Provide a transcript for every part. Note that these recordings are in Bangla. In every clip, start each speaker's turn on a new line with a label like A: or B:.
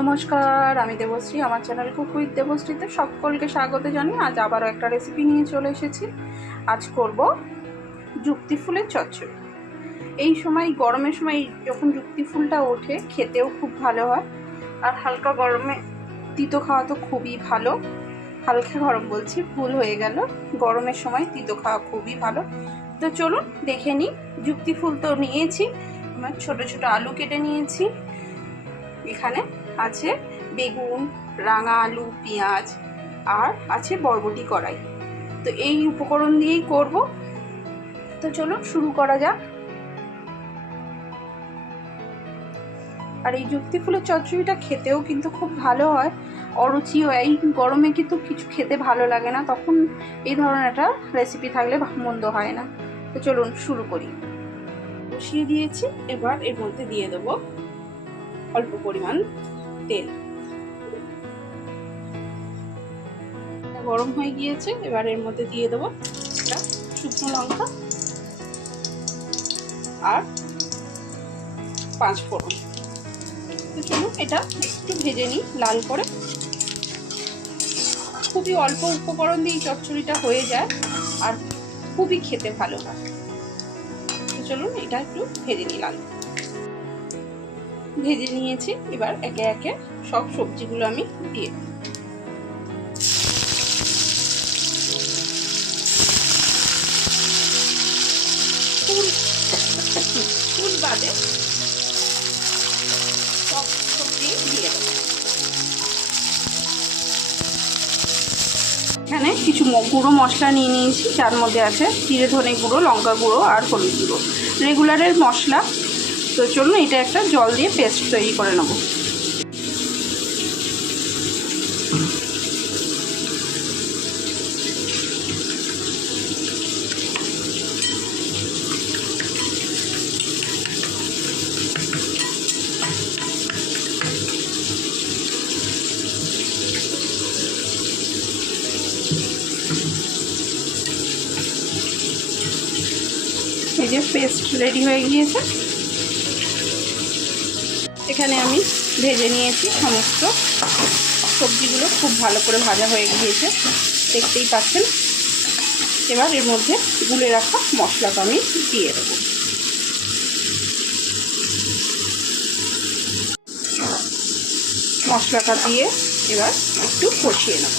A: নমস্কার, আমি দেবশ্রী। আমার চ্যানেল কুক দেবশ্রীতে সকলকে স্বাগত জানিয়ে আজ আবারও একটা রেসিপি নিয়ে চলে এসেছি। আজ করব যুক্তি ফুলের চচ্চড়ি। এই সময়, গরমের সময় যখন যুক্তি ফুলটা ওঠে, খেতেও খুব ভালো হয়। আর হালকা গরমে তিতো খাওয়া তো খুবই ভালো। হালকা গরম বলছি, ভুল হয়ে গেল। গরমের সময় তিতো খাওয়া খুবই ভালো। তো চলুন, দেখে নিই। যুক্তি ফুল তো নিয়েছি আমার ছোট ছোট আলু কেটে নিয়েছি। এখানে আছে বেগুন, রাঙা আলু, পেঁয়াজ আর আছে বরবটি কড়াই। তো এই উপকরণ দিয়েই করব। তো চলো শুরু করা যাক। আর এই যুক্তি ফুলের চচ্চড়িটা খেতেও কিন্তু খুব ভালো হয়। অরুচিও, এই গরমে কিন্তু কিছু খেতে ভালো লাগে না। তখন এই ধরনের একটা রেসিপি থাকলে মন্দ হয় না। তো চলুন শুরু করি। বসিয়ে দিয়েছি, এবার এর মধ্যে দিয়ে দেবো অল্প পরিমাণ তেল। গরম হয়ে গিয়েছে, এবার এর মধ্যে দিয়ে দেবো একটা শুকনো লঙ্কা আর পাঁচ ফোড়ন। তো চলুন এটা একটু ভেজে নিই লাল করে। খুবই অল্প উপকরণ দিয়ে চচ্চড়িটা হয়ে যায় আর খুবই খেতে ভালো হয়। তো চলুন এটা একটু ভেজে নিই লাল ভেজে নিয়েছি। এবার একে একে সব সবজিগুলো আমি দিয়ে ফুল বাদে সব সবজি দিয়ে এখানে কিছু গুঁড়ো মশলা নিয়ে নিয়েছি। যার মধ্যে আছে জিরে ধনে গুঁড়ো, লঙ্কা গুঁড়ো আর হলুদ গুঁড়ো। রেগুলারের মশলা তো চলুন এটা একটা জল দিয়ে পেস্ট তৈরি করে নেব। এই যে পেস্ট রেডি হয়ে গিয়েছে। এখানে আমি ভেজে নিয়েছি সমস্ত সবজিগুলো। খুব ভালো করে ভাজা হয়ে গিয়েছে, দেখতেই পাচ্ছেন। এবার এর মধ্যে গুলে রাখা মশলাটা আমি দিয়ে দেব। মশলাটা দিয়ে এবার একটু কষিয়ে নেব।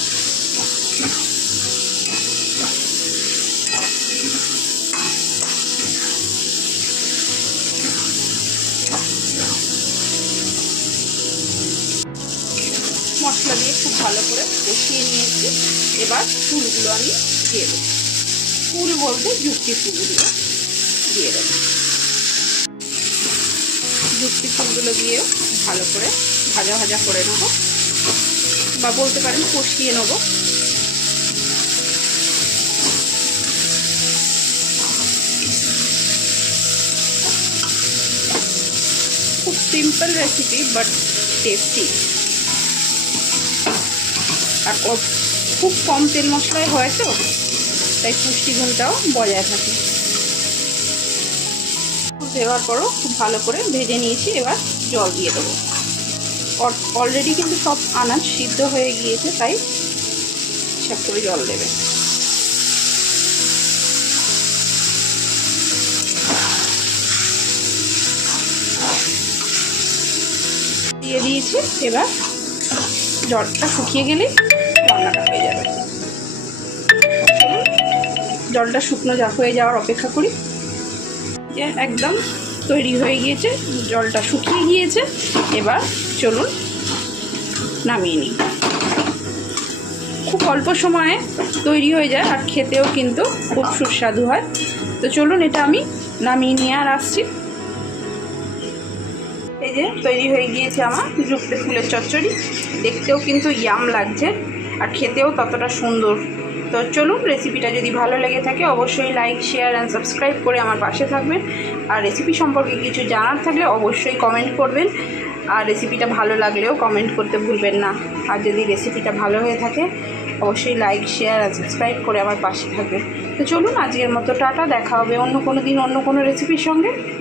A: মশলা দিয়ে খুব ভালো করে কষিয়ে নিয়েছি। এবার ফুলগুলো আমি দিয়ে দেবো। ফুল বলতে যুক্তি ফুলগুলো দিয়ে দেবো। যুক্তি ফুলগুলো দিয়ে ভালো করে ভাজা ভাজা করে নেব। বা বলতে পারেন কষিয়ে নেব। খুব সিম্পল রেসিপি বাট টেস্টি আর খুব কম তেল মশলায় হয় তো, তাই পুষ্টিগুণটাও বজায় থাকে। দেওয়ার পরও খুব ভালো করে ভেজে নিয়েছি, এবার জল দিয়ে দেবো। অলরেডি কিন্তু সব আনাজ সিদ্ধ হয়ে গিয়েছে, তাই সব করে জল দেবে। দিয়ে দিয়েছি, এবার জলটা শুকিয়ে গেলে হয়ে যাবে জলটা শুকনো হয়ে যাওয়ার অপেক্ষা করি। একদম তৈরি হয়ে গিয়েছে, জলটা শুকিয়ে গিয়েছে। এবার চলুন নামিয়ে নিই। খুব অল্প সময়ে তৈরি হয়ে যায় আর খেতেও কিন্তু খুব সুস্বাদু হয়। তো চলুন এটা আমি নামিয়ে নিয়ে আর আসছি। এই যে তৈরি হয়ে গিয়েছে আমার যুক্তি ফুলের চচ্চড়ি। দেখতেও কিন্তু ইয়াম লাগছে। আর খেতেও ততটা সুন্দর। তো চলুন রেসিপিটা যদি ভালো লেগে থাকে, অবশ্যই লাইক শেয়ার অ্যান্ড সাবস্ক্রাইব করে আমার পাশে থাকবেন। আর রেসিপি সম্পর্কে কিছু জানার থাকলে অবশ্যই কমেন্ট করবেন। আর রেসিপিটা ভালো লাগলেও কমেন্ট করতে ভুলবেন না। আর যদি রেসিপিটা ভালো হয়ে থাকে, অবশ্যই লাইক শেয়ার আর সাবস্ক্রাইব করে আমার পাশে থাকবেন। তো চলুন আজকের মতো টাটা, দেখা হবে অন্য কোনো দিন অন্য কোনো রেসিপির সঙ্গে।